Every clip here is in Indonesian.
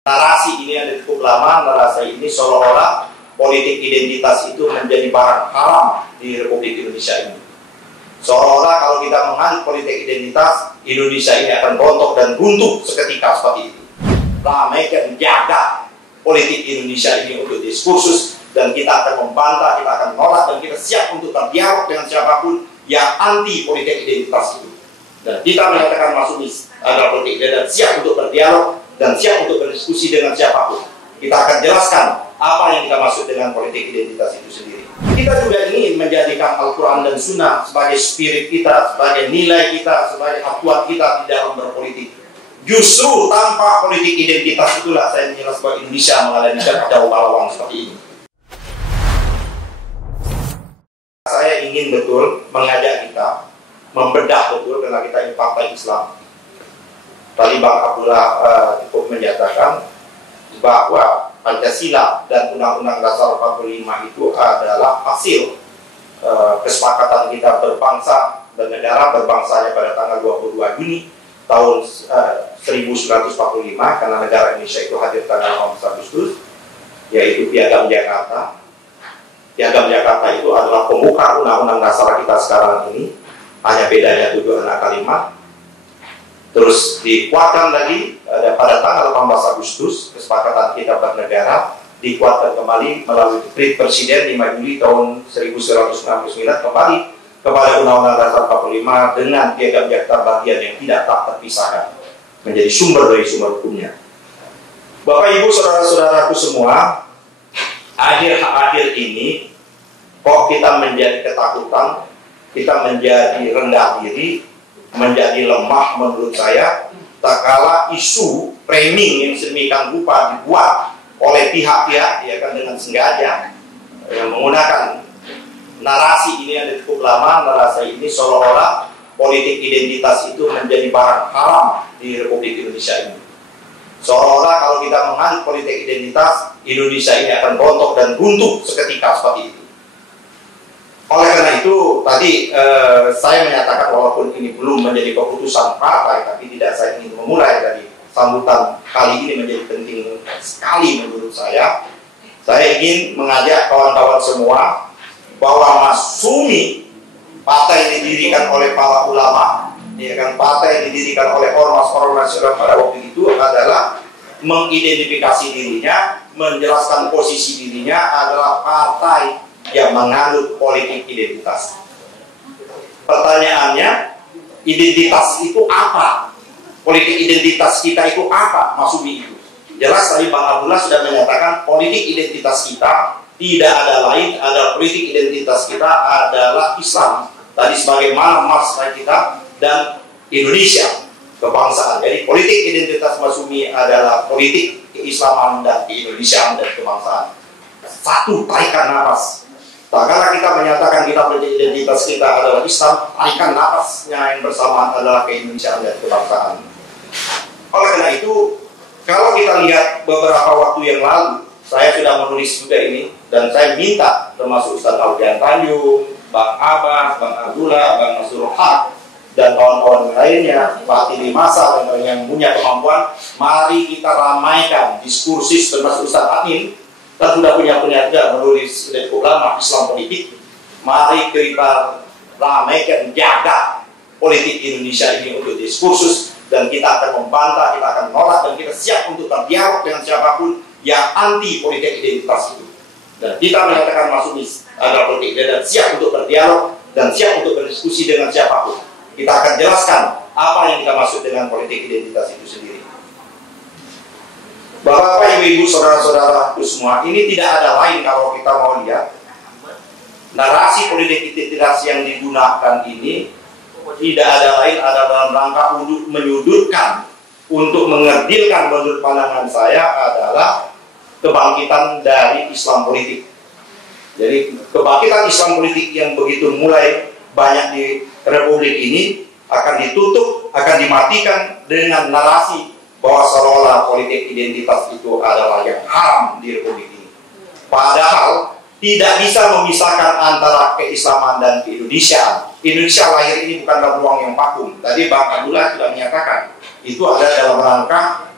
Narasi ini ada cukup lama, narasi ini seolah-olah politik identitas itu menjadi barang haram di Republik Indonesia ini. Seolah-olah kalau kita menganut politik identitas, Indonesia ini akan rontok dan runtuh seketika seperti itu. Ramaikan, jaga politik Indonesia ini untuk diskursus, dan kita akan membantah, kita akan menolak, dan kita siap untuk berdialog dengan siapapun yang anti politik identitas itu. Dan kita menyatakan masuk adalah politik identitas, siap untuk berdialog dan siap untuk berdiskusi dengan siapapun. Kita akan jelaskan apa yang kita maksud dengan politik identitas itu sendiri. Kita juga ingin menjadikan Al-Quran dan Sunnah sebagai spirit kita, sebagai nilai kita, sebagai acuan kita di dalam berpolitik. Justru tanpa politik identitas itulah saya menjelaskan bahwa Indonesia mengalami kacau balau seperti ini. Saya ingin betul mengajak kita membedah betul, karena kita ini partai Islam. Tadi Bang Abdullah cukup menyatakan bahwa Pancasila dan Undang-Undang Dasar 45 itu adalah hasil kesepakatan kita berbangsa dan negara berbangsanya pada tanggal 22 Juni tahun 1945, karena negara Indonesia itu hadir tanggal 18 Agustus, yaitu Piagam Jakarta. Piagam Jakarta itu adalah pembuka Undang-Undang Dasar kita sekarang ini, hanya bedanya 7 kalimat. Terus dikuatkan lagi pada tanggal 18 Agustus, kesepakatan kita bernegara dikuatkan kembali melalui Dekret Presiden 5 Juli tahun 1999 kembali kepada Undang-Undang Dasar 45 dengan Piagam Jakarta bagian yang tidak tak terpisahkan menjadi sumber dari sumber hukumnya. Bapak Ibu saudara-saudaraku semua, akhir-akhir ini kok kita menjadi ketakutan, kita menjadi rendah diri, menjadi lemah menurut saya, tak kala isu framing yang sedemikian rupa dibuat oleh pihak-pihak ya kan dengan sengaja yang menggunakan narasi ini ada cukup lama, narasi ini seolah-olah politik identitas itu menjadi barang haram di Republik Indonesia ini. Seolah-olah kalau kita menganut politik identitas, Indonesia ini akan rontok dan runtuh seketika seperti itu. Oleh karena itu, tadi saya menyatakan walaupun ini belum menjadi keputusan partai, tapi tidak saya ingin memulai dari sambutan kali ini menjadi penting sekali menurut saya. Saya ingin mengajak kawan-kawan semua bahwa Masyumi, partai yang didirikan oleh para ulama, ya kan, partai yang didirikan oleh ormas-ormas pada waktu itu adalah mengidentifikasi dirinya, menjelaskan posisi dirinya adalah partai yang menganut politik identitas. Pertanyaannya, identitas itu apa? Politik identitas kita itu apa? Maksudnya itu jelas tadi Bang Abdullah sudah menyatakan politik identitas kita tidak ada lain, ada politik identitas kita adalah Islam. Tadi sebagaimana maksud kita dan Indonesia kebangsaan. Jadi politik identitas Masyumi adalah politik keislaman dan keindonesiaan dan kebangsaan. Satu, tarikan nafas. Tak kala kita menyatakan kita identitas kita adalah Islam, tarikan nafasnya yang bersamaan adalah keindonesiaan dan kebangsaan. Oleh karena itu, kalau kita lihat beberapa waktu yang lalu, saya sudah menulis juga ini, dan saya minta termasuk Ustaz Alfian Tanjung, Bang Abbas, Bang Abdullah, Bang Nasrul Haq, dan kawan-kawan lainnya, Pak Tili Masa, dan yang punya kemampuan, mari kita ramaikan diskursus termasuk Ustaz Amin. Kita sudah punya juga menulis sudah cukup lama Islam politik. Mari kita ramaikan, jaga politik Indonesia ini untuk diskursus, dan kita akan membantah, kita akan menolak, dan kita siap untuk berdialog dengan siapapun yang anti politik identitas itu. Dan kita menyatakan masuk adalah politik identitas, siap untuk berdialog dan siap untuk berdiskusi dengan siapapun. Kita akan jelaskan apa yang kita maksud dengan politik identitas itu sendiri. Bapak, Ibu, saudara-saudara semua, ini tidak ada lain kalau kita mau lihat narasi politik identitas yang digunakan ini tidak ada lain adalah dalam rangka untuk menyudutkan, untuk mengerdilkan menurut pandangan saya adalah kebangkitan dari Islam politik. Jadi kebangkitan Islam politik yang begitu mulai banyak di Republik ini akan ditutup, akan dimatikan dengan narasi bahwa seolah-olah politik identitas itu adalah yang haram di Republik ini. Padahal tidak bisa memisahkan antara keislaman dan keindonesiaan. Indonesia lahir ini bukanlah ruang yang vakum. Tadi Bang Abdullah sudah menyatakan itu ada dalam rangka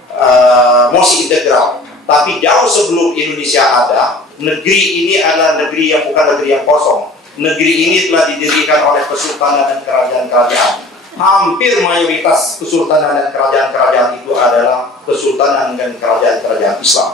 mosi integral. Tapi jauh sebelum Indonesia ada, negeri ini adalah negeri yang bukan negeri yang kosong. Negeri ini telah didirikan oleh kesultanan dan kerajaan-kerajaan. Hampir mayoritas kesultanan dan kerajaan-kerajaan itu adalah kesultanan dan kerajaan-kerajaan Islam.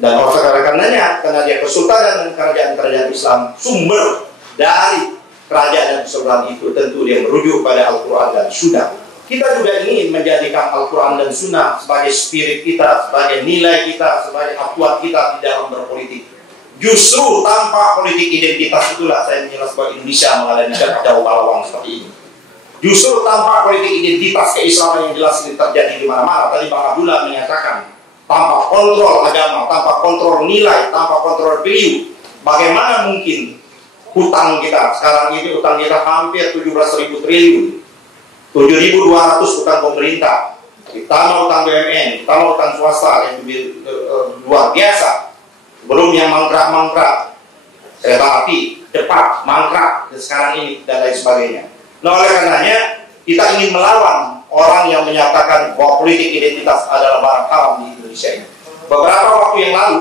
Dan oleh karenanya, karena dia kesultanan dan kerajaan-kerajaan Islam, sumber dari kerajaan dan kesultanan itu tentu dia merujuk pada Al-Quran dan Sunnah. Kita juga ingin menjadikan Al-Quran dan Sunnah sebagai spirit kita, sebagai nilai kita, sebagai acuan kita di dalam berpolitik. Justru tanpa politik identitas itulah saya menjelaskan bahwa Indonesia mengalami kacau balau seperti ini. Justru tanpa politik identitas keislaman yang jelas ini terjadi di mana-mana. Tadi Bang Abdullah menyatakan, tanpa kontrol agama, tanpa kontrol nilai, tanpa kontrol value, bagaimana mungkin hutang kita sekarang ini, hutang kita hampir 17.000 triliun, 7.200 hutang pemerintah, ditambah hutang BUMN, ditambah hutang swasta yang luar biasa, belum yang mangkrak-mangkrak, kereta api cepat mangkrak sekarang ini dan lain sebagainya. Nah, oleh karenanya kita ingin melawan orang yang menyatakan bahwa politik identitas adalah barang haram di Indonesia ini. Beberapa waktu yang lalu,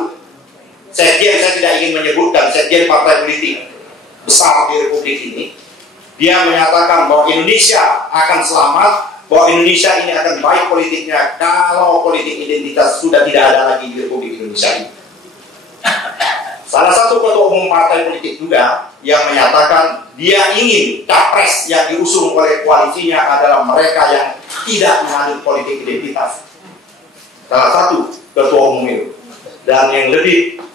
sekjen, saya tidak ingin menyebutkan, sekjen partai politik besar di Republik ini, dia menyatakan bahwa Indonesia akan selamat, bahwa Indonesia ini akan baik politiknya kalau politik identitas sudah tidak ada lagi di Republik Indonesia ini. Salah satu ketua umum partai politik juga yang menyatakan dia ingin capres yang diusung oleh koalisinya adalah mereka yang tidak menganut politik identitas. Salah satu ketua umum itu. Dan yang lebih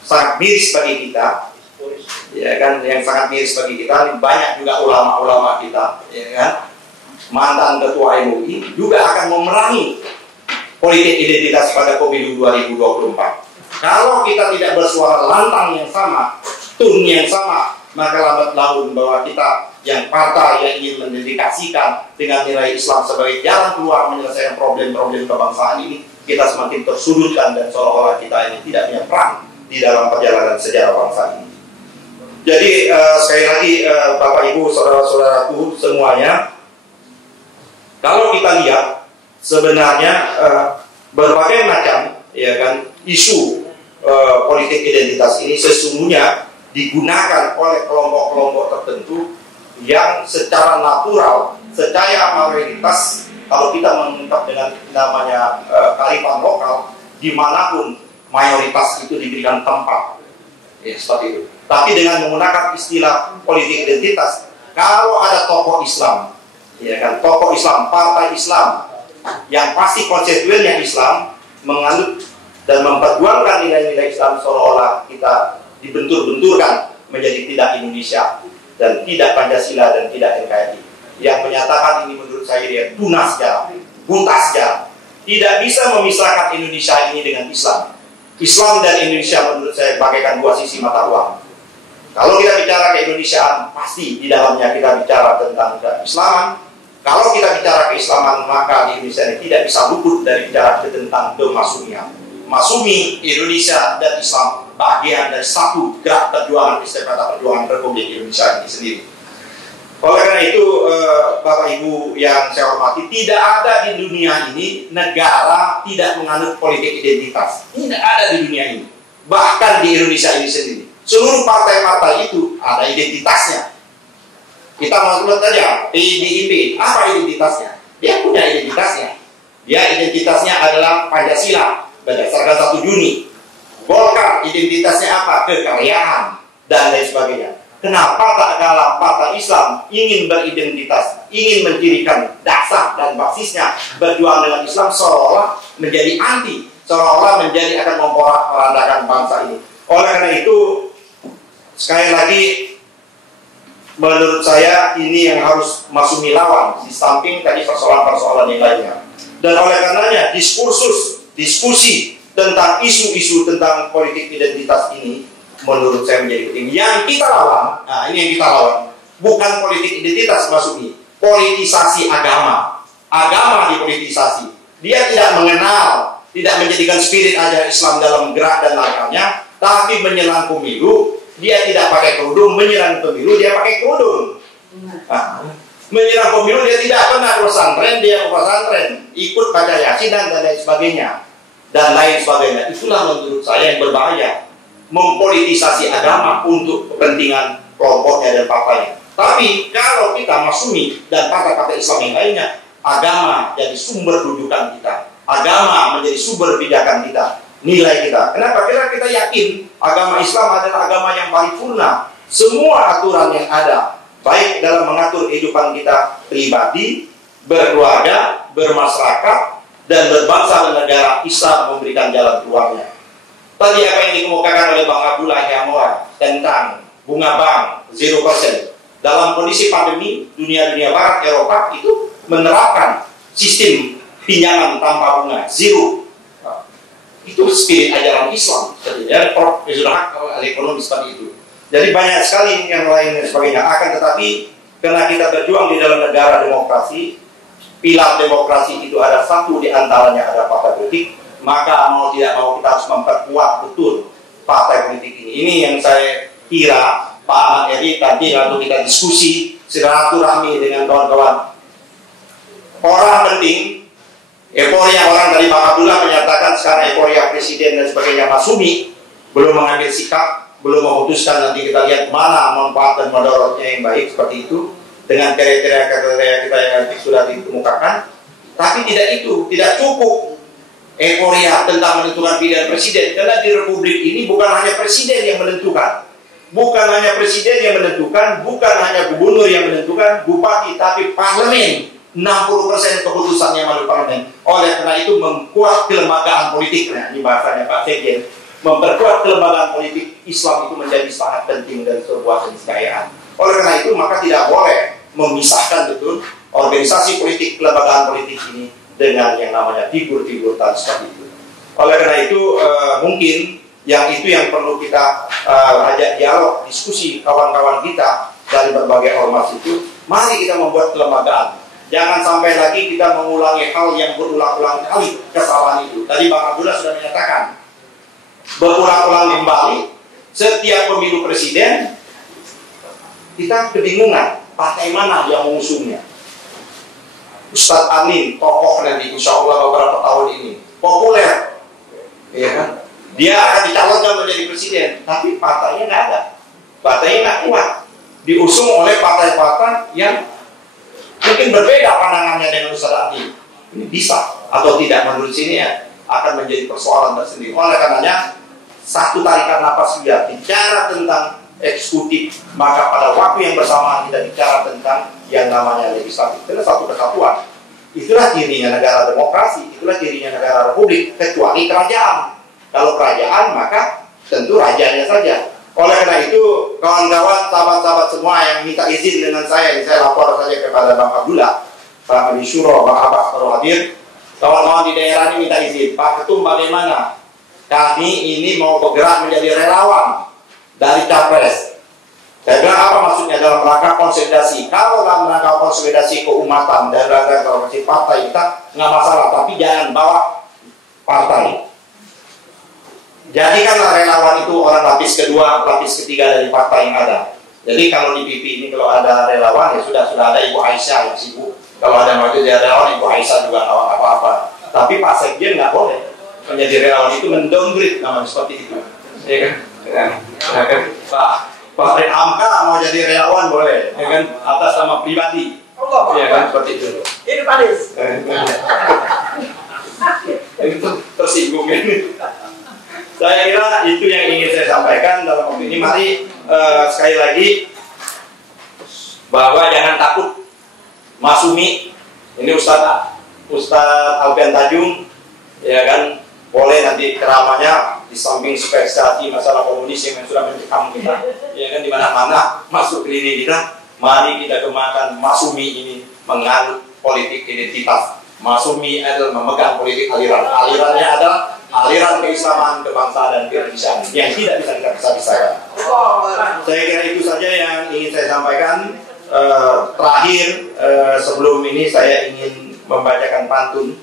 sangat miris bagi kita, ya kan, yang sangat miris bagi kita, banyak juga ulama-ulama kita, ya kan, mantan ketua MUI juga akan memerangi politik identitas pada pemilu 2024. Kalau kita tidak bersuara lantang yang sama, tone yang sama, maka lambat laun bahwa kita yang partai yang ingin mendedikasikan dengan nilai Islam sebagai jalan keluar menyelesaikan problem-problem kebangsaan ini, kita semakin tersudutkan dan seolah-olah kita ini tidak punya peran di dalam perjalanan sejarah bangsa ini. Jadi sekali lagi Bapak Ibu saudara-saudaraku semuanya, kalau kita lihat sebenarnya berbagai macam, ya kan, isu politik identitas ini sesungguhnya digunakan oleh kelompok-kelompok tertentu yang secara natural, secara mayoritas, kalau kita mengungkap dengan namanya kearifan lokal, dimanapun mayoritas itu diberikan tempat, ya, seperti itu. Tapi dengan menggunakan istilah politik identitas, kalau ada tokoh Islam, ya kan, tokoh Islam, partai Islam, yang pasti konstituennya Islam, menganut dan memperjuangkan nilai-nilai Islam, seolah-olah kita dibentur-benturkan menjadi tidak Indonesia dan tidak Pancasila dan tidak NKRI. Yang menyatakan ini menurut saya dia tunas sejarah, buta sejarah. Tidak bisa memisahkan Indonesia ini dengan Islam. Islam dan Indonesia menurut saya bagaikan dua sisi mata uang. Kalau kita bicara keindonesiaan, pasti di dalamnya kita bicara tentang keislaman. Kalau kita bicara keislaman, maka di Indonesia ini tidak bisa luput dari bicara tentang kemasumian. Masumi, Indonesia dan Islam bagian dari satu gerak perjuangan Istana Perjuangan Republik Indonesia ini sendiri. Oleh karena itu, Bapak Ibu yang saya hormati, tidak ada di dunia ini negara tidak menganut politik identitas. Tidak ada di dunia ini. Bahkan di Indonesia ini sendiri, seluruh partai-partai itu ada identitasnya. Kita mau sebut saja PDIP, apa identitasnya? Dia punya identitasnya. Dia identitasnya adalah Pancasila berdasarkan 1 Juni. Golkar identitasnya apa? Kekaryaan dan lain sebagainya. Kenapa tak kalah partai Islam ingin beridentitas, ingin mencirikan dasar dan basisnya berjuang dengan Islam, seolah menjadi anti, seolah menjadi akan memporak-porandakan bangsa ini. Oleh karena itu, sekali lagi, menurut saya ini yang harus Masumi lawan di samping tadi persoalan-persoalan yang lainnya. Dan oleh karenanya diskusi tentang isu-isu tentang politik identitas ini menurut saya menjadi penting. Yang kita lawan, nah ini yang kita lawan, bukan politik identitas Masumi, politisasi agama. Agama dipolitisasi. Dia tidak mengenal, tidak menjadikan spirit ajaran Islam dalam gerak dan langkahnya, tapi menyelang pemilu. Dia tidak pakai kerudung, menyerang pemilu, dia pakai kerudung. Nah, menjelang pemilu dia tidak pernah ke pesantren, ikut baca yasin dan lain sebagainya, Itulah menurut saya yang berbahaya, mempolitisasi agama untuk kepentingan kelompoknya dan partainya. Tapi kalau kita maksumi dan partai-partai Islam yang lainnya, agama jadi sumber rujukan kita, agama menjadi sumber pijakan kita, nilai kita. Kenapa? Karena kita yakin agama Islam adalah agama yang paripurna. Semua aturan yang ada, baik dalam mengatur kehidupan kita pribadi, berkeluarga, bermasyarakat, dan berbangsa dan negara, Islam memberikan jalan keluarnya. Tadi apa yang dikemukakan oleh Bang Abdullah Yamora tentang bunga bank 0%. Dalam kondisi pandemi, dunia barat, Eropa itu menerapkan sistem pinjaman tanpa bunga, zero. Itu spirit ajaran Islam. Jadi sudah ekonomi seperti itu. Jadi banyak sekali yang lain dan sebagainya. Akan tetapi karena kita berjuang di dalam negara demokrasi, pilar demokrasi itu ada satu di antaranya ada partai politik, maka mau tidak mau kita harus memperkuat betul partai politik ini. Ini yang saya kira Pak Ahmad Eri tadi waktu kita diskusi silaturahmi dengan kawan-kawan. Orang penting, euforia orang dari Bang Abdullah menyatakan sekarang euforia presiden dan sebagainya masumi, belum mengambil sikap, belum memutuskan, nanti kita lihat mana manfaat dan mudaratnya yang baik seperti itu dengan kriteria kita yang nanti sudah dikemukakan. Tapi tidak cukup euforia tentang menentukan pilihan presiden, karena di republik ini bukan hanya presiden yang menentukan, bukan hanya presiden yang menentukan, bukan hanya gubernur yang menentukan, bupati, tapi parlemen 60% keputusannya melalui parlemen. Oleh karena itu memperkuat kelembagaan politiknya, ini bahasanya Pak Sekjen, memperkuat kelembagaan politik Islam itu menjadi sangat penting dan sebuah keniscayaan. Oleh karena itu maka tidak boleh memisahkan betul organisasi politik, kelembagaan politik ini dengan yang namanya figur-figur seperti itu. Oleh karena itu mungkin yang perlu kita ajak dialog, diskusi kawan-kawan kita dari berbagai ormas itu. Mari kita membuat kelembagaan. Jangan sampai lagi kita mengulangi hal yang berulang-ulang kali kesalahan itu. Tadi Bang Abdullah sudah menyatakan berulang-ulang kembali setiap pemilu presiden kita kebingungan partai mana yang mengusungnya. Ustadz Amin, tokoh nanti insya Allah beberapa tahun ini populer, ya kan? Dia akan dicalonkan menjadi presiden, tapi partainya nggak ada, partainya nggak kuat, diusung oleh partai-partai yang mungkin berbeda pandangannya dengan Ustadz Amin. Ini bisa atau tidak menurut sini ya akan menjadi persoalan tersendiri. Oleh karenanya satu tarikan napas juga bicara tentang eksekutif, maka pada waktu yang bersamaan kita bicara tentang yang namanya legislatif. Itu satu kesatuan. Itulah cirinya negara demokrasi, itulah cirinya negara republik, kecuali kerajaan. Kalau kerajaan maka tentu rajanya saja. Oleh karena itu kawan-kawan, sahabat-sahabat semua yang minta izin dengan saya lapor saja kepada Bang Abdullah, Pak Adi Syuro, Bang Abbas baru hadir. Kawan-kawan di daerah ini minta izin, Pak Ketum bagaimana? Kami ini mau bergerak menjadi relawan dari Capres. Saya bilang apa maksudnya dalam rangka konsolidasi? Kalau dalam rangka konsolidasi keumatan dan rangka konsolidasi partai kita nggak masalah, tapi jangan bawa partai. Jadikanlah relawan itu orang lapis kedua, lapis ketiga dari partai yang ada. Jadi kalau di PP ini kalau ada relawan ya sudah ada Ibu Aisyah yang sibuk. Kalau ada waktu dia relawan, Ibu Aisyah juga apa-apa. Tapi Pak Sekjen nggak boleh menjadi relawan itu mendowngrade namanya seperti itu. Ya kan? Pak Hamka mau jadi relawan boleh, ya kan? Atas nama pribadi. Ya kan seperti itu. Ini Panis. Itu tersinggung ini. Saya kira itu yang ingin saya sampaikan dalam waktu ini. Mari sekali lagi bahwa jangan takut masumi. Ini Ustadz Alfian Tanjung, ya kan, boleh nanti ceramahnya di samping spesialisasi masalah komunis yang sudah mencekam kita, ya kan, di mana-mana masuk ke lini kita. Mari kita kembangkan masumi ini menganut politik identitas. Masumi adalah memegang politik aliran. Alirannya adalah aliran keislaman, kebangsaan dan keindonesiaan yang tidak bisa kita pisah-pisahkan. Saya kira itu saja yang ingin saya sampaikan. Terakhir sebelum ini saya ingin membacakan pantun.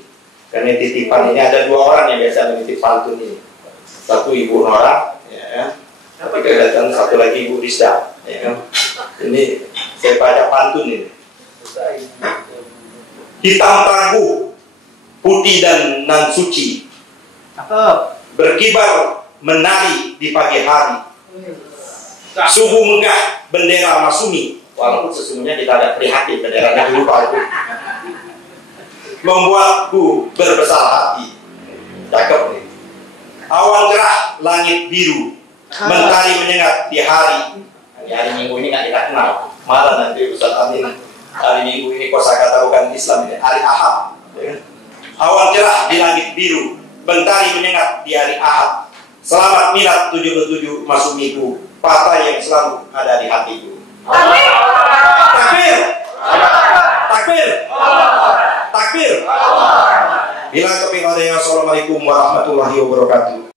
Karena titipan ini ada dua orang yang biasa menitip pantun ini. Satu Ibu Nora, ya kan? Tapi kedatangan satu lagi Ibu Rizda, ya kan? Ini saya baca pantun ini. Hitam tangguh, putih dan nan suci, berkibar menari di pagi hari. Subuh megah bendera Masumi, walaupun sesungguhnya kita ada prihatin benderanya lupa itu. Membuatku berbesar hati. Cakep nih. Awan cerah, langit biru, mentari menyengat di hari. Hari Minggu ini nggak kita kenal. Malah nanti Ustaz Amin hari Minggu ini kosakata bukan Islam ini. Hari Ahad. Awan cerah di langit biru, mentari menyengat di hari Ahad. Selamat milad 77 Masumiku, patah yang selalu ada di hatiku. Takbir! Takbir! Takbir! Bilang kepada Assalamualaikum warahmatullahi wabarakatuh.